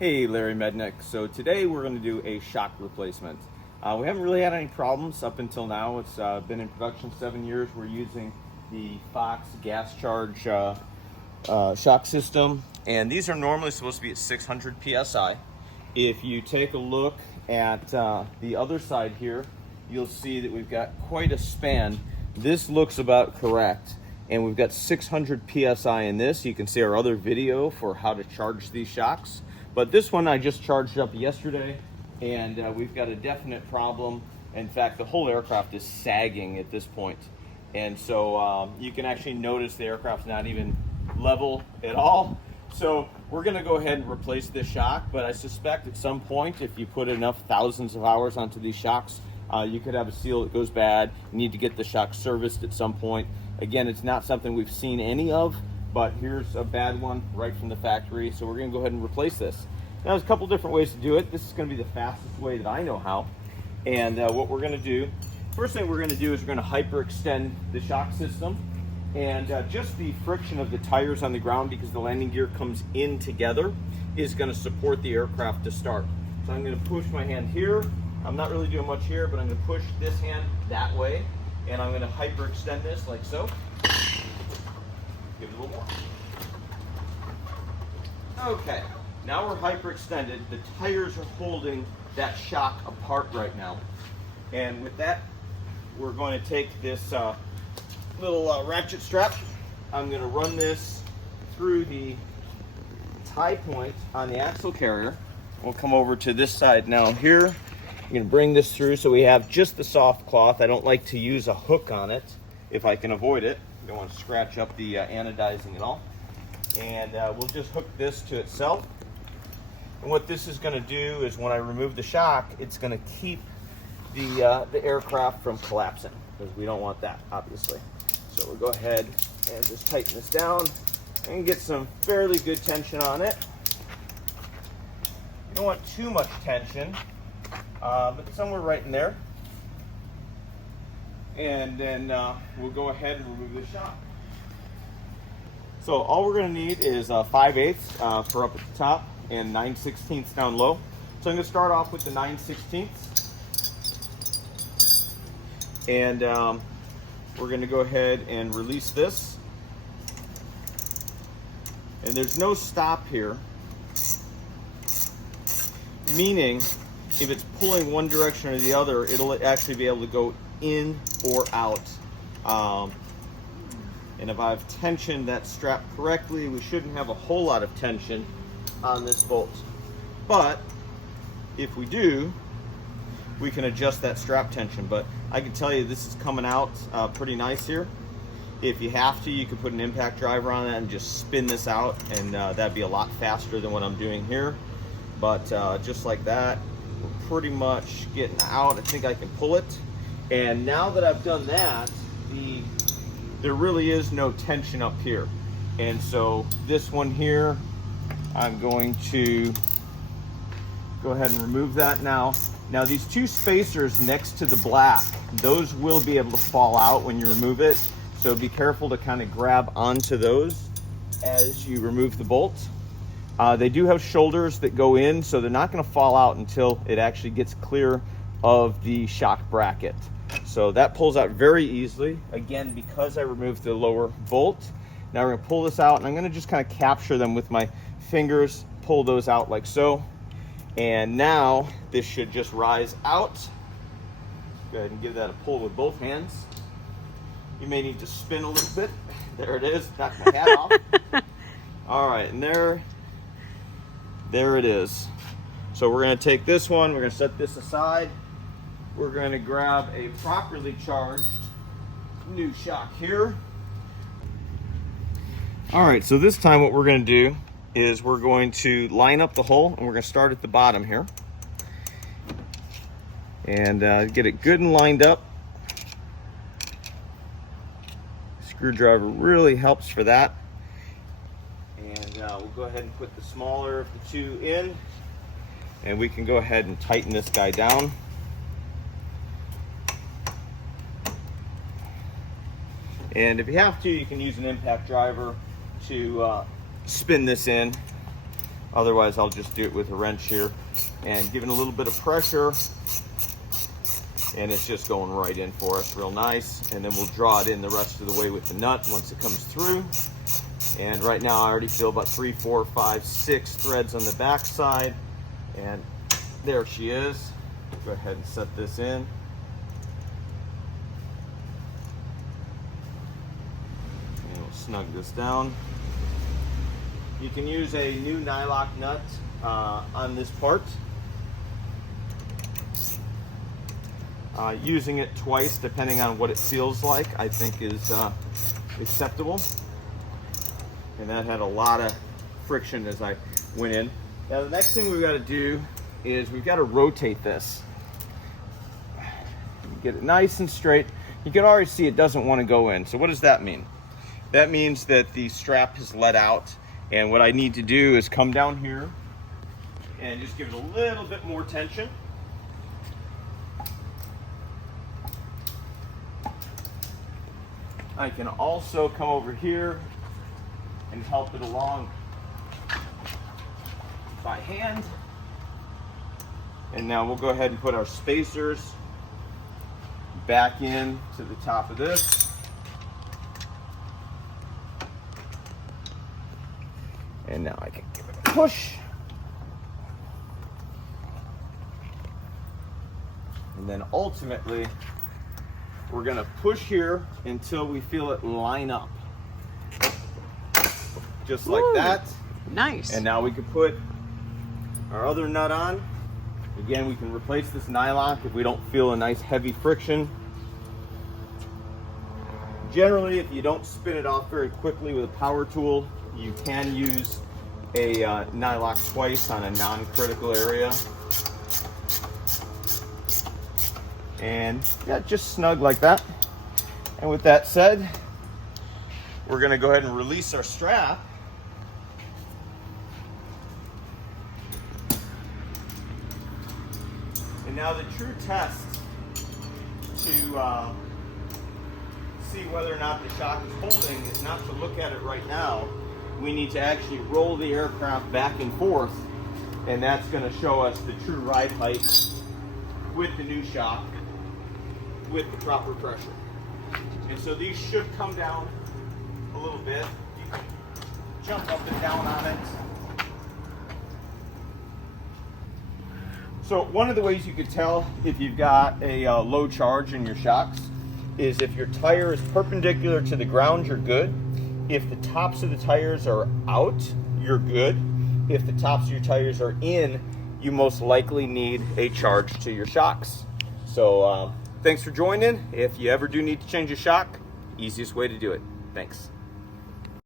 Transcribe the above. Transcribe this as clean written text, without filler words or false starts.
Hey, Larry Mednick. So today we're going to do a shock replacement. We haven't really had any problems up until now. It's been in production 7 years. We're using the Fox gas charge shock system, and these are normally supposed to be at 600 psi. If you take a look at the other side here, you'll see that we've got quite a span. This looks about correct, and we've got 600 psi in this. You can see our other video for how to charge these shocks. But this one I just charged up yesterday, and we've got a definite problem. In fact, the whole aircraft is sagging at this point. And so you can actually notice the aircraft's not even level at all. So we're gonna go ahead and replace this shock, but I suspect at some point, if you put enough thousands of hours onto these shocks, you could have a seal that goes bad. You need to get the shock serviced at some point. Again, it's not something we've seen any of, but here's a bad one right from the factory. So we're gonna go ahead and replace this. Now there's a couple different ways to do it. This is gonna be the fastest way that I know how. And what we're gonna do, first thing we're gonna do is we're gonna hyperextend the shock system. And just the friction of the tires on the ground, because the landing gear comes in together, is gonna support the aircraft to start. So I'm gonna push my hand here. I'm not really doing much here, but I'm gonna push this hand that way. And I'm gonna hyperextend this like so. Give it a little more. Okay, now we're hyperextended. The tires are holding that shock apart right now. And with that, we're going to take this little ratchet strap. I'm going to run this through the tie point on the axle carrier. We'll come over to this side now here. I'm going to bring this through so we have just the soft cloth. I don't like to use a hook on it if I can avoid it. Don't want to scratch up the anodizing at all. And we'll just hook this to itself. And what this is going to do is when I remove the shock, it's going to keep the aircraft from collapsing, because we don't want that, obviously. So we'll go ahead and just tighten this down and get some fairly good tension on it. You don't want too much tension, but somewhere right in there. And then we'll go ahead and remove the shock. So all we're going to need is 5/8 for up at the top and 9/16 down low. So I'm going to start off with the 9/16, and we're going to go ahead and release this. And there's no stop here, meaning if it's pulling one direction or the other, it'll actually be able to go in or out. And if I've tensioned that strap correctly, we shouldn't have a whole lot of tension on this bolt. But if we do, we can adjust that strap tension. But I can tell you this is coming out pretty nice here. If you have to, you can put an impact driver on it and just spin this out, and that'd be a lot faster than what I'm doing here. But just like that, we're pretty much getting out. I think I can pull it. And now that I've done that, there really is no tension up here. And so this one here, I'm going to go ahead and remove that now. Now these two spacers next to the black, those will be able to fall out when you remove it. So be careful to kind of grab onto those as you remove the bolt. They do have shoulders that go in, so they're not going to fall out until it actually gets clear of the shock bracket. So that pulls out very easily, again, because I removed the lower bolt. Now we're going to pull this out, and I'm going to just kind of capture them with my fingers, pull those out like so. And now this should just rise out. Go ahead and give that a pull with both hands. You may need to spin a little bit. There it is, knock my hat off. All right, and there it is. So we're going to take this one, we're going to set this aside. We're going to grab a properly charged new shock here. All right, so this time what we're going to do is we're going to line up the hole, and we're going to start at the bottom here. And get it good and lined up. Screwdriver really helps for that. And we'll go ahead and put the smaller of the two in, and we can go ahead and tighten this guy down. And if you have to, you can use an impact driver to spin this in. Otherwise, I'll just do it with a wrench here and giving a little bit of pressure, and it's just going right in for us real nice. And then we'll draw it in the rest of the way with the nut once it comes through. And right now I already feel about 3, 4, 5, 6 threads on the back side, and there she is. Go ahead and set this in. And we'll snug this down. You can use a new nylock nut on this part. Using it twice, depending on what it feels like, I think is acceptable. And that had a lot of friction as I went in. Now the next thing we've got to do is we've got to rotate this. Get it nice and straight. You can already see it doesn't want to go in. So what does that mean? That means that the strap has let out, and what I need to do is come down here and just give it a little bit more tension. I can also come over here and help it along by hand. And now we'll go ahead and put our spacers back in to the top of this. And now I can give it a push. And then ultimately, we're gonna push here until we feel it line up. Just like that. Nice. And now we can put our other nut on. Again, we can replace this nylock if we don't feel a nice heavy friction. Generally, if you don't spin it off very quickly with a power tool, you can use a nylock twice on a non-critical area. And yeah, just snug like that. And with that said, we're gonna go ahead and release our strap. And now the true test to see whether or not the shock is holding is not to look at it right now. We need to actually roll the aircraft back and forth, and that's going to show us the true ride height with the new shock with the proper pressure. And so these should come down a little bit. You can jump up and down on it. So one of the ways you could tell if you've got a low charge in your shocks is if your tire is perpendicular to the ground, you're good. If the tops of the tires are out, you're good. If the tops of your tires are in, you most likely need a charge to your shocks. So thanks for joining. If you ever do need to change a shock, easiest way to do it. Thanks.